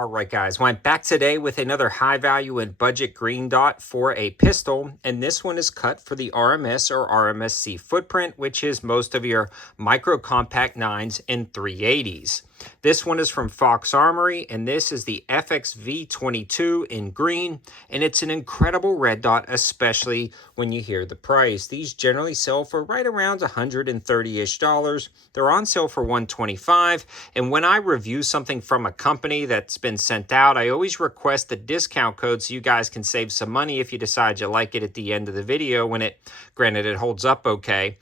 All right, guys, well, I'm back today with another high value and budget green dot for a pistol, and this one is cut for the RMS or RMSC footprint, which is most of your micro compact 9s and 380s. This one is from Fox Armory, and this is the FXV22 in green, and it's an incredible red dot, especially when you hear the price. These generally sell for right around $130-ish. They're on sale for $125, and when I review something from a company that's been sent out, I always request the discount code so you guys can save some money if you decide you like it at the end of the video when granted, it holds up okay.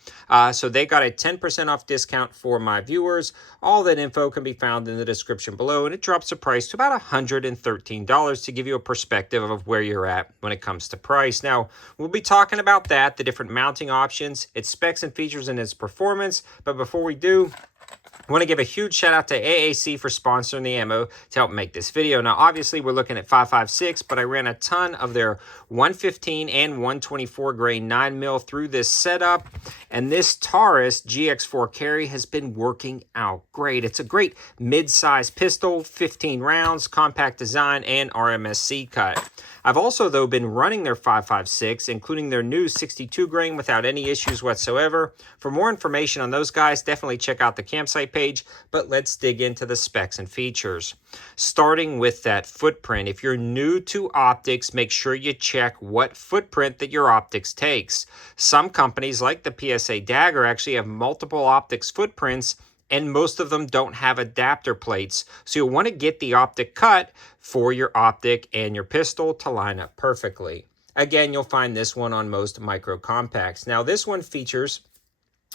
So they got a 10% off discount for my viewers. All that info can be found in the description below, and it drops the price to about $113 to give you a perspective of where you're at when it comes to price. Now, we'll be talking about that, the different mounting options, its specs and features, and its performance. But before we do, I want to give a huge shout out to AAC for sponsoring the ammo to help make this video. Now, obviously, we're looking at 5.56, but I ran a ton of their 115 and 124 grain 9mm through this setup, and this Taurus GX4 carry has been working out great. It's a great mid-size pistol, 15 rounds, compact design, and RMSC cut. I've also, though, been running their 5.56, including their new 62 grain without any issues whatsoever. For more information on those guys, definitely check out the campsite page, but let's dig into the specs and features. Starting with that footprint, if you're new to optics, make sure you check what footprint that your optics takes. Some companies, like the PSA Dagger, actually have multiple optics footprints, and most of them don't have adapter plates. So you'll want to get the optic cut for your optic and your pistol to line up perfectly. Again, you'll find this one on most micro compacts. Now, this one features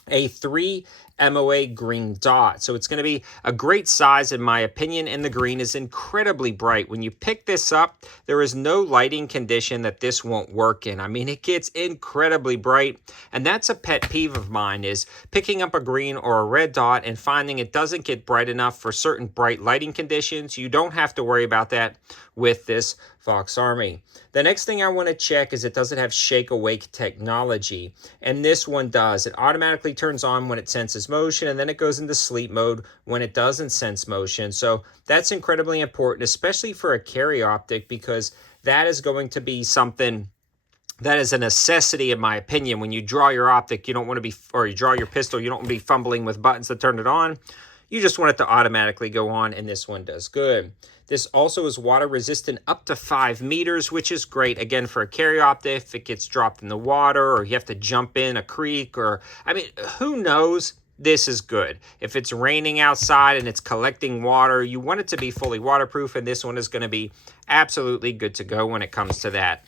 a 3 MOA green dot. So it's going to be a great size in my opinion, and the green is incredibly bright. When you pick this up, there is no lighting condition that this won't work in. I mean, it gets incredibly bright, and that's a pet peeve of mine, is picking up a green or a red dot and finding it doesn't get bright enough for certain bright lighting conditions. You don't have to worry about that with this Fox Army. The next thing I want to check is it doesn't have shake awake technology, and this one does. It automatically turns on when it senses motion, and then it goes into sleep mode when it doesn't sense motion. So that's incredibly important, especially for a carry optic, because that is going to be something that is a necessity, in my opinion. When you draw your optic, you don't want to be, or you draw your pistol, you don't want to be fumbling with buttons to turn it on. You just want it to automatically go on, and this one does good. This also is water resistant up to 5 meters, which is great, again, for a carry optic. If it gets dropped in the water, or you have to jump in a creek, or, I mean, who knows? This is good. If it's raining outside and it's collecting water, you want it to be fully waterproof, and this one is going to be absolutely good to go when it comes to that.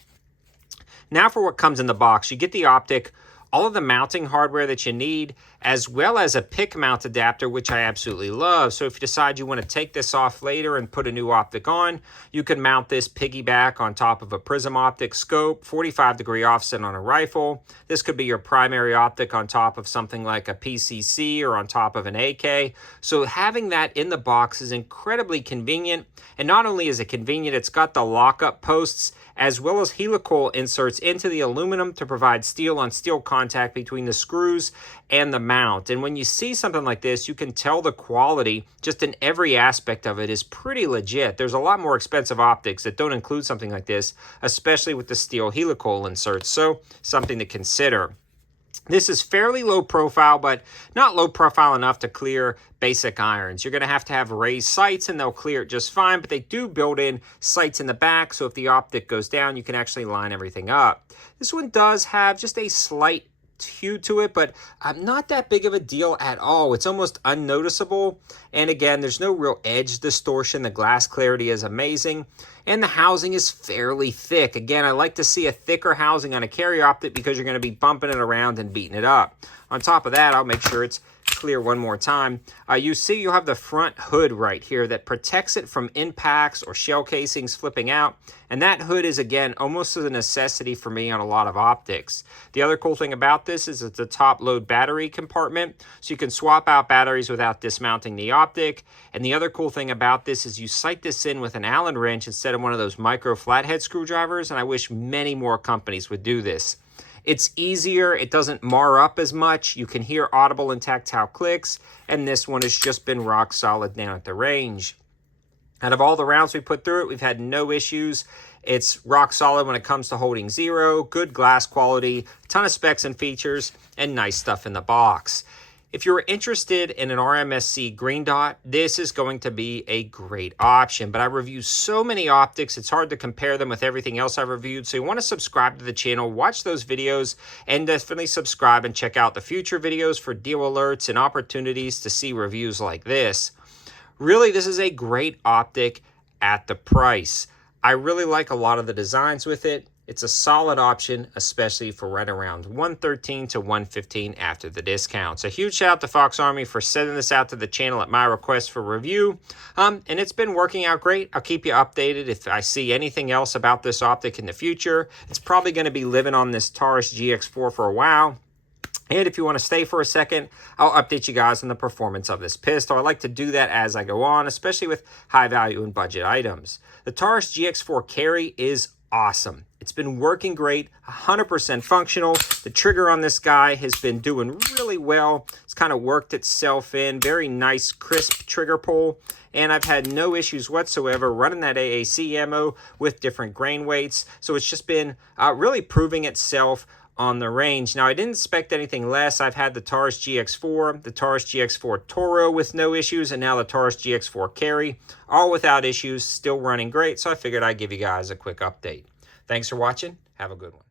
Now for what comes in the box. You get the optic, all of the mounting hardware that you need, as well as a pick mount adapter, which I absolutely love. So if you decide you want to take this off later and put a new optic on, you can mount this piggyback on top of a prism optic scope, 45-degree offset on a rifle. This could be your primary optic on top of something like a PCC or on top of an AK. So having that in the box is incredibly convenient. And not only is it convenient, it's got the lockup posts as well as helical inserts into the aluminum to provide steel-on-steel contact between the screws and the mount. And when you see something like this, you can tell the quality just in every aspect of it is pretty legit. There's a lot more expensive optics that don't include something like this, especially with the steel helical inserts. So something to consider. This is fairly low profile, but not low profile enough to clear basic irons. You're going to have raised sights, and they'll clear it just fine, but they do build in sights in the back, so if the optic goes down, you can actually line everything up. This one does have just a slight hue to it, but not that big of a deal at all. It's almost unnoticeable, and again, there's no real edge distortion. The glass clarity is amazing, and the housing is fairly thick. Again, I like to see a thicker housing on a carry optic because you're going to be bumping it around and beating it up. On top of that, I'll make sure it's clear one more time. You see you'll have the front hood right here that protects it from impacts or shell casings flipping out, and that hood is, again, almost a necessity for me on a lot of optics. The other cool thing about this is it's a top load battery compartment, so you can swap out batteries without dismounting the optic. And the other cool thing about this is you sight this in with an Allen wrench instead of one of those micro flathead screwdrivers, and I wish many more companies would do this. It's easier, it doesn't mar up as much, you can hear audible and tactile clicks, and this one has just been rock solid down at the range. Out of all the rounds we put through it, we've had no issues. It's rock solid when it comes to holding zero, good glass quality, a ton of specs and features, and nice stuff in the box. If you're interested in an RMSC green dot, this is going to be a great option. But I review so many optics, it's hard to compare them with everything else I've reviewed. So you want to subscribe to the channel, watch those videos, and definitely subscribe and check out the future videos for deal alerts and opportunities to see reviews like this. Really, this is a great optic at the price. I really like a lot of the designs with it. It's a solid option, especially for right around $113 to $115 after the discounts. A huge shout out to Fox Army for sending this out to the channel at my request for review. And it's been working out great. I'll keep you updated if I see anything else about this optic in the future. It's probably going to be living on this Taurus GX4 for a while. And if you want to stay for a second, I'll update you guys on the performance of this pistol. I like to do that as I go on, especially with high value and budget items. The Taurus GX4 carry is awesome. It's been working great, 100% functional. The trigger on this guy has been doing really well. It's kind of worked itself in. Very nice, crisp trigger pull. And I've had no issues whatsoever running that AAC ammo with different grain weights. So it's just been really proving itself on the range. Now, I didn't expect anything less. I've had the Taurus GX4, the Taurus GX4 Toro with no issues, and now the Taurus GX4 Carry, all without issues, still running great. So I figured I'd give you guys a quick update. Thanks for watching. Have a good one.